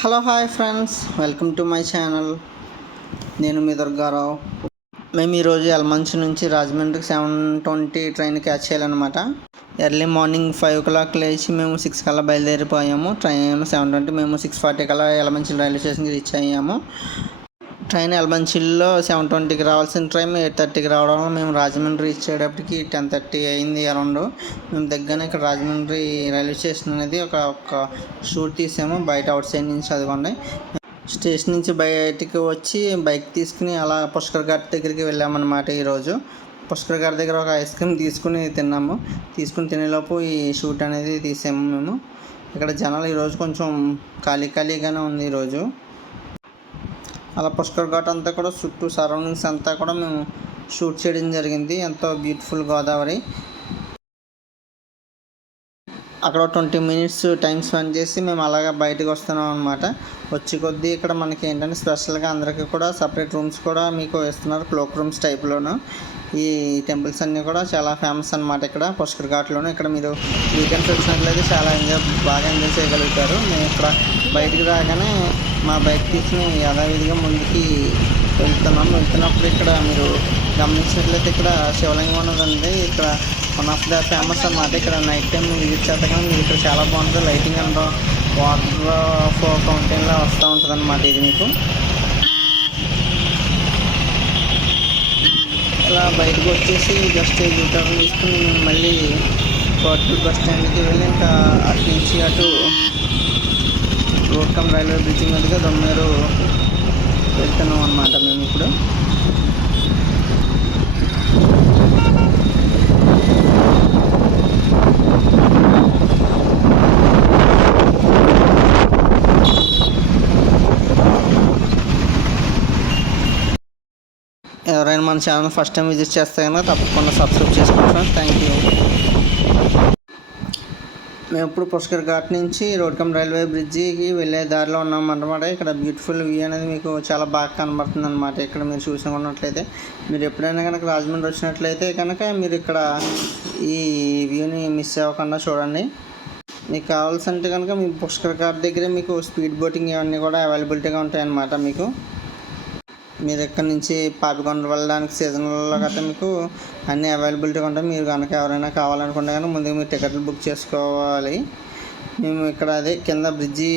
Hello hi friends, welcome to my channel. నేను మీ దుర్గారావు. మేము ఈరోజు యలమంచి నుంచి రాజమండ్రికి 7:20 ట్రైన్ క్యాచ్ చేయాలన్నమాట. ఎర్లీ మార్నింగ్ 5 o'clock లేచి మేము 6 కల్లా బయలుదేరిపోయాము. ట్రైన్ 7:20, మేము 6:40 కల్లా యలమంచి రైల్వే స్టేషన్కి రీచ్ అయ్యాము. ట్రైన్ యలమంచిలో 7:20కి రావాల్సిన ట్రైన్ 8:30కి రావడం వల్ల మేము రాజమండ్రి రీచ్ అయ్యేటప్పటికి 10:30 అయింది అరౌండ్. మేము దగ్గరనే ఇక్కడ రాజమండ్రి రైల్వే స్టేషన్ అనేది ఒక షూట్ తీసాము బయట అవుట్ సైడ్ నుంచి. చదవండి, స్టేషన్ నుంచి బయటికి వచ్చి బైక్ తీసుకుని అలా పుష్కర్ ఘాట్ దగ్గరికి వెళ్ళామన్నమాట. ఈరోజు పుష్కర్ ఘాట్ దగ్గర ఒక ఐస్ క్రీమ్ తీసుకుని తినేలోపు ఈ షూట్ అనేది తీసాము మేము. ఇక్కడ జనాలు ఈరోజు కొంచెం ఖాళీగానే ఉంది ఈరోజు. అలా పుష్కర్ ఘాట్ అంతా కూడా చుట్టూ సరౌండింగ్స్ అంతా కూడా మేము షూట్ చేయడం జరిగింది. ఎంతో బ్యూటిఫుల్ గోదావరి. అక్కడ 20 minutes టైం స్పెండ్ చేసి మేము అలాగా బయటకు వస్తున్నాం అనమాట. వచ్చి కొద్దీ ఇక్కడ మనకి ఏంటంటే స్పెషల్గా అందరికీ కూడా సపరేట్ రూమ్స్ కూడా మీకు ఇస్తున్నారు, క్లోక్ రూమ్స్ టైప్లోను. ఈ టెంపుల్స్ అన్నీ కూడా చాలా ఫేమస్ అనమాట ఇక్కడ పుష్కర్ ఘాట్లోను. ఇక్కడ మీరు వీకెండ్స్ వచ్చినట్లయితే చాలా బాగా ఎంజాయ్ చేయగలుగుతారు. మేము ఇక్కడ బయటికి రాగానే మా బైక్ తీసుకుని యథావిధిగా ముందుకి వెళ్తున్నప్పుడు ఇక్కడ మీరు గమనించినట్లయితే ఇక్కడ శివలింగం అనేది ఉంది. ఇక్కడ వన్ ఆఫ్ ద ఫేమస్ అన్నమాట. ఇక్కడ నైట్ టైం విజిట్ చేద్దాం కానీ మీరు ఇక్కడ చాలా బాగుంటుంది. లైటింగ్ అండ్ వాటర్ ఫౌంటైన్లా వస్తూ ఉంటుంది అన్నమాట. ఇది మీకు ఇలా బయటకు వచ్చేసి జస్ట్ యూటర్న్ తీసుకుని మళ్ళీ కోట్పూర్ బస్ స్టాండ్కి వెళ్ళి ఇంకా అటు నుంచి అటు రోడ్కమ్ రైల్వే బ్రిడ్జ్ మీదుగా దొమ్మేరు వెళ్తున్నాం అన్నమాట మేము ఇప్పుడు. ఎవరైనా మన ఛానల్ ఫస్ట్ టైం విజిట్ చేస్తే కనుక తప్పకుండా సబ్స్క్రైబ్ చేసుకోండి ఫ్రెండ్స్. Thank you. మేము ఇప్పుడు పుష్కర్ ఘాట్ నుంచి రోడ్కమ్ రైల్వే బ్రిడ్జికి వెళ్ళే దారిలో ఉన్నాం అన్నమాట. ఇక్కడ బ్యూటిఫుల్ వ్యూ అనేది మీకు చాలా బాగా కనబడుతుంది అనమాట. ఇక్కడ మీరు చూసుకున్నట్లయితే, మీరు ఎప్పుడైనా కనుక రాజమండ్రి వచ్చినట్లయితే కనుక మీరు ఇక్కడ ఈ వ్యూని మిస్ అవ్వకుండా చూడండి. మీకు కావాల్సింటే కనుక మీ పుష్కర్ ఘాట్ దగ్గరే మీకు స్పీడ్ బోటింగ్ ఇవన్నీ కూడా అవైలబిలిటీగా ఉంటాయన్నమాట. మీరు ఇక్కడ నుంచి పాపికొండ వెళ్ళడానికి సీజన్లో గట్రా మీకు అన్నీ అవైలబిలిటీగా ఉంటాయి. మీరు కనుక ఎవరైనా కావాలనుకుంటే కనుక ముందుగా మీరు టికెట్లు బుక్ చేసుకోవాలి. మేము ఇక్కడ అదే కింద బ్రిడ్జి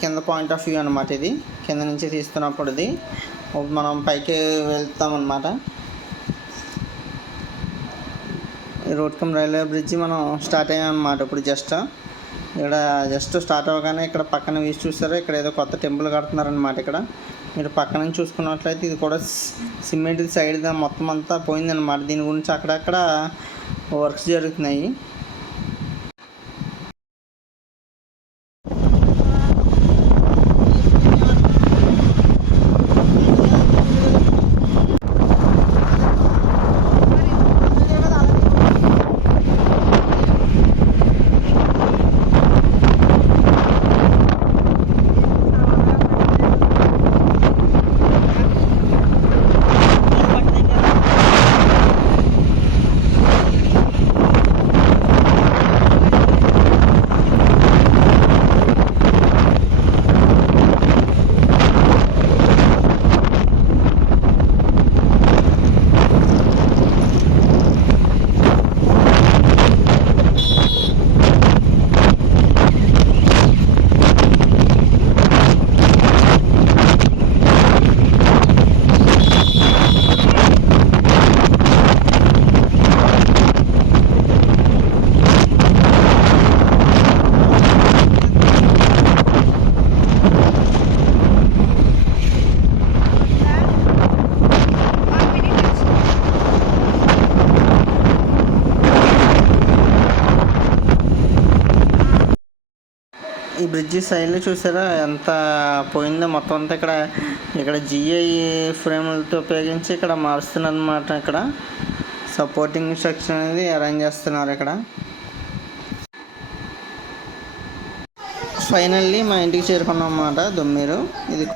కింద పాయింట్ ఆఫ్ వ్యూ అనమాట. ఇది కింద నుంచి తీస్తున్నప్పుడు ఇది మనం పైకి వెళ్తామన్నమాట. రోడ్కమ్ రైల్వే బ్రిడ్జి మనం స్టార్ట్ అయ్యామన్నమాట. ఇప్పుడు జస్ట్ స్టార్ట్ అవ్వగానే ఇక్కడ పక్కన వీసి చూస్తారా, ఇక్కడ ఏదో కొత్త టెంపుల్ కడుతున్నారనమాట. ఇక్కడ మీరు పక్కన నుంచి చూసుకున్నట్లయితే ఇది కూడా సిమెంట్ సైడ్ మొత్తం అంతా పోయిందనమాట. దీని గురించి అక్కడక్కడ వర్క్స్ జరుగుతున్నాయి. ఈ బ్రిడ్జి సైడ్లో చూసారా ఎంత పోయిందో మొత్తం అంతా. ఇక్కడ జిఐ ఫ్రేములతో ఉపయోగించి ఇక్కడ మారుస్తున్నారు అన్నమాట. ఇక్కడ సపోర్టింగ్ స్ట్రక్చర్ అనేది అరేంజ్ చేస్తున్నారు. ఇక్కడ ఫైనల్లీ మా ఇంటికి చేరుకున్నాం అన్నమాట దొమ్మేరు. ఇది